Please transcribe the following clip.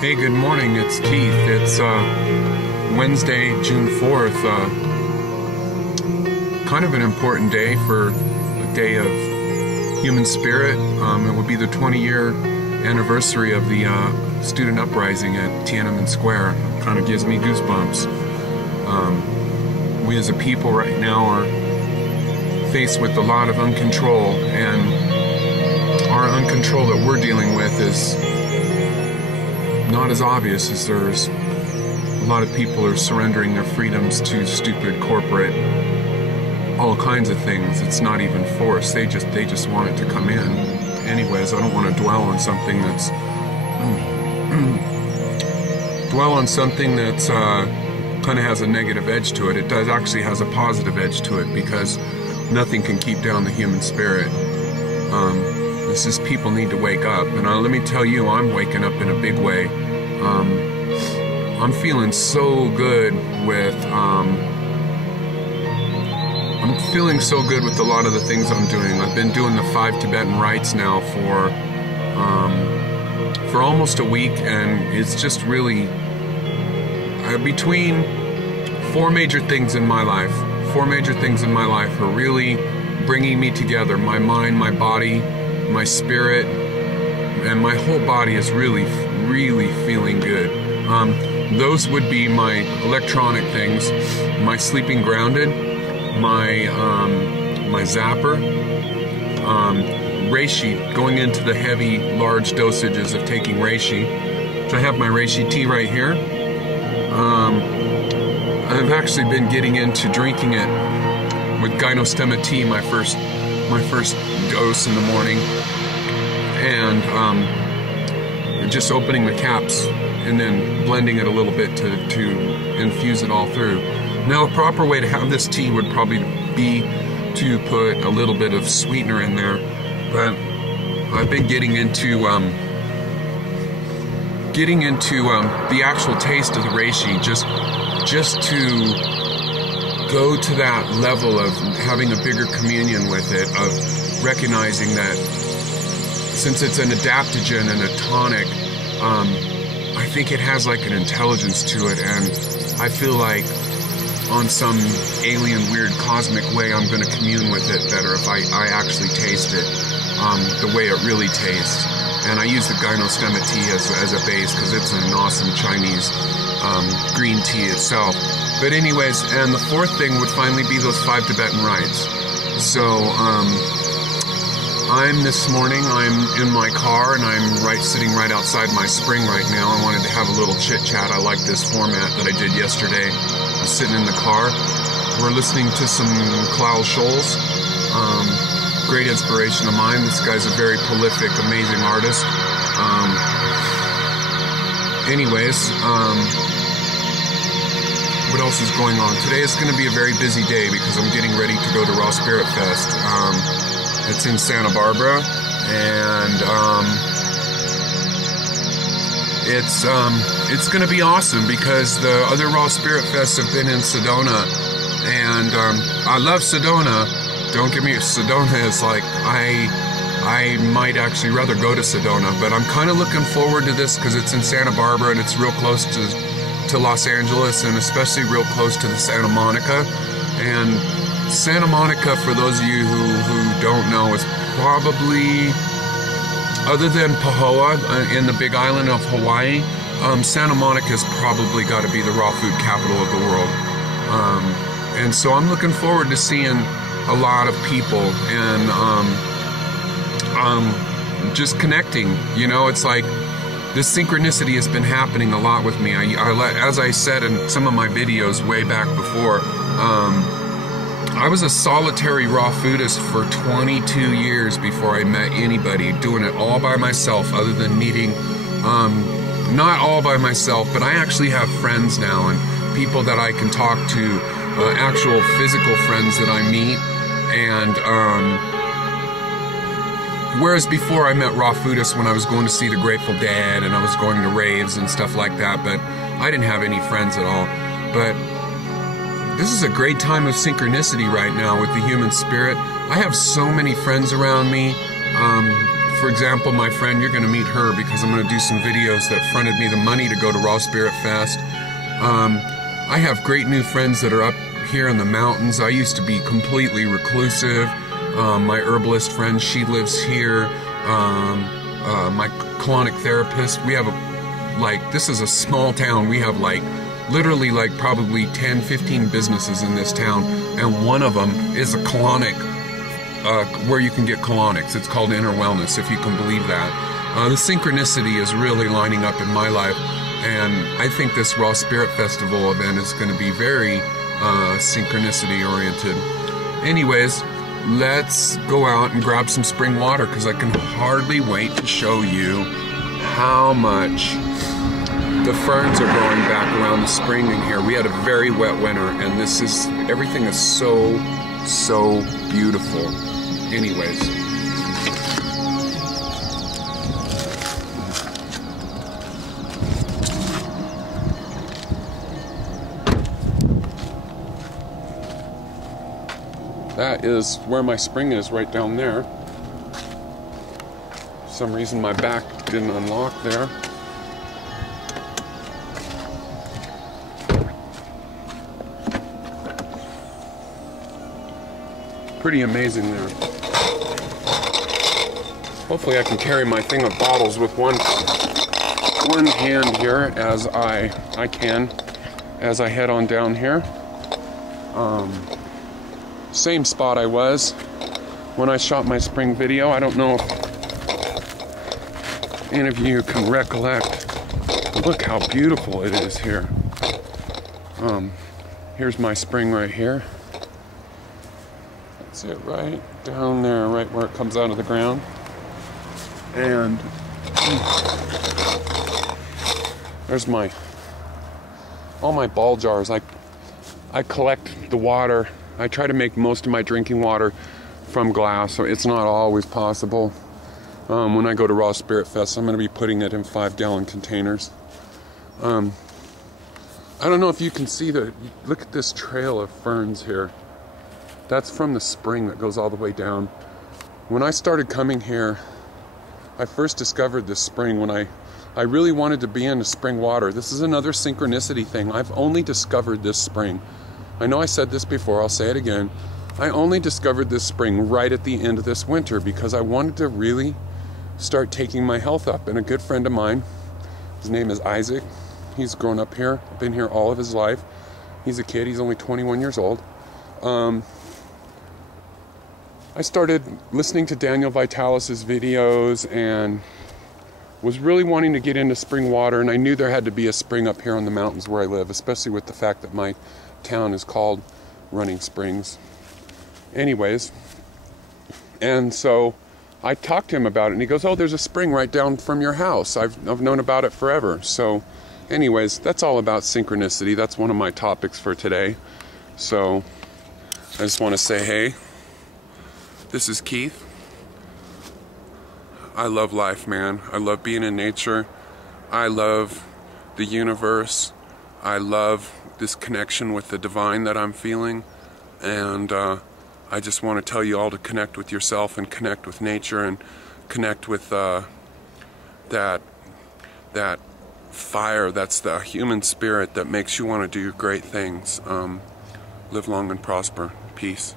Hey, good morning, it's Keith. It's Wednesday, June 4th. Kind of an important day for a day of human spirit. It will be the 20-year anniversary of the student uprising at Tianamen Square. It kind of gives me goosebumps. We as a people right now are faced with a lot of uncontrol, and our uncontrol that we're dealing with is not as obvious as there's a lot of people are surrendering their freedoms to stupid corporate all kinds of things. It's not even forced. They just want it to come in. Anyways, I don't want to dwell on something that's kind of has a negative edge to it. It does actually has a positive edge to it, because nothing can keep down the human spirit. This is, people need to wake up, and let me tell you, I'm waking up in a big way. I'm feeling so good with I'm feeling so good with a lot of the things I'm doing. I've been doing the 5 Tibetan rites now for almost a week, and it's just really between four major things in my life are really bringing me together. My mind, my body, my spirit, and my whole body is really feeling good. Those would be my electronic things, my sleeping grounded, my zapper, reishi, going into the heavy, large dosages of taking reishi. So I have my reishi tea right here. I've actually been getting into drinking it with gynostemma tea, my first dose in the morning, and just opening the caps and then blending it a little bit to infuse it all through. Now, a proper way to have this tea would probably be to put a little bit of sweetener in there, but I've been getting into the actual taste of the reishi, just to go to that level of having a bigger communion with it, of recognizing that since it's an adaptogen and a tonic, I think it has like an intelligence to it, and I feel like on some alien, weird, cosmic way I'm going to commune with it better if I actually taste it the way it really tastes. And I use the gynostemma tea as a base, because it's an awesome Chinese green tea itself. But anyways, and the fourth thing would finally be those 5 Tibetan rites. So this morning I'm in my car, and I'm sitting right outside my spring right now. I wanted to have a little chit chat. I like this format that I did yesterday. I'm sitting in the car. We're listening to some Klaus Scholz. Great inspiration of mine. This guy's a very prolific, amazing artist. What else is going on? Today is going to be a very busy day because I'm getting ready to go to Raw Spirit Fest. It's in Santa Barbara, and it's going to be awesome because the other Raw Spirit Fests have been in Sedona, and I love Sedona. Don't get me, Sedona is like, I might actually rather go to Sedona, but I'm kind of looking forward to this because it's in Santa Barbara, and it's real close to Los Angeles, and especially real close to the Santa Monica. And Santa Monica, for those of you who don't know, is probably, other than Pahoa in the big island of Hawaii, Santa Monica's probably got to be the raw food capital of the world. And so I'm looking forward to seeing a lot of people and just connecting. You know, it's like this synchronicity has been happening a lot with me. As I said in some of my videos way back before, I was a solitary raw foodist for 22 years before I met anybody, doing it all by myself, other than meeting, not all by myself, but I actually have friends now and people that I can talk to, actual physical friends that I meet. And whereas before I met raw foodists when I was going to see the Grateful Dead and I was going to raves and stuff like that, but I didn't have any friends at all. But this is a great time of synchronicity right now with the human spirit. I have so many friends around me, for example, my friend, you're going to meet her because I'm going to do some videos that fronted me the money to go to Raw Spirit Fest. I have great new friends that are up here in the mountains. I used to be completely reclusive. My herbalist friend, she lives here. My colonic therapist, we have this is a small town. We have literally probably 10, 15 businesses in this town, and one of them is a colonic, where you can get colonics. It's called Inner Wellness, if you can believe that. The synchronicity is really lining up in my life, and I think this Raw Spirit Festival event is going to be very synchronicity oriented. Anyways, let's go out and grab some spring water because I can hardly wait to show you how much the ferns are growing back around the spring in here. We had a very wet winter, and everything is so beautiful. Anyways. That is where my spring is, right down there. For some reason my back didn't unlock there. Pretty amazing there. Hopefully I can carry my thing of bottles with one hand here as I head on down here. Same spot I was when I shot my spring video. I don't know if any of you can recollect. Look how beautiful it is here. Here's my spring right here. That's it, right down there, right where it comes out of the ground. And there's all my ball jars. I collect the water. I try to make most of my drinking water from glass, so it's not always possible. When I go to Raw Spirit Fest, I'm going to be putting it in 5-gallon containers. I don't know if you can see look at this trail of ferns here. That's from the spring that goes all the way down. When I started coming here, I first discovered this spring when I really wanted to be into spring water. This is another synchronicity thing. I've only discovered this spring. I know I said this before, I'll say it again. I only discovered this spring right at the end of this winter because I wanted to really start taking my health up. And a good friend of mine, his name is Isaac. He's grown up here, been here all of his life. He's a kid, he's only 21 years old. I started listening to Daniel Vitalis's videos and was really wanting to get into spring water, and I knew there had to be a spring up here on the mountains where I live, especially with the fact that my town is called Running Springs. Anyways, and so I talked to him about it, and he goes, "Oh, there's a spring right down from your house. I've known about it forever." So anyways, that's all about synchronicity. That's one of my topics for today. So I just want to say, hey, this is Keith. I love life, man. I love being in nature. I love the universe. I love this connection with the divine that I'm feeling. And I just want to tell you all to connect with yourself and connect with nature and connect with that fire. That's the human spirit that makes you want to do great things. Live long and prosper. Peace.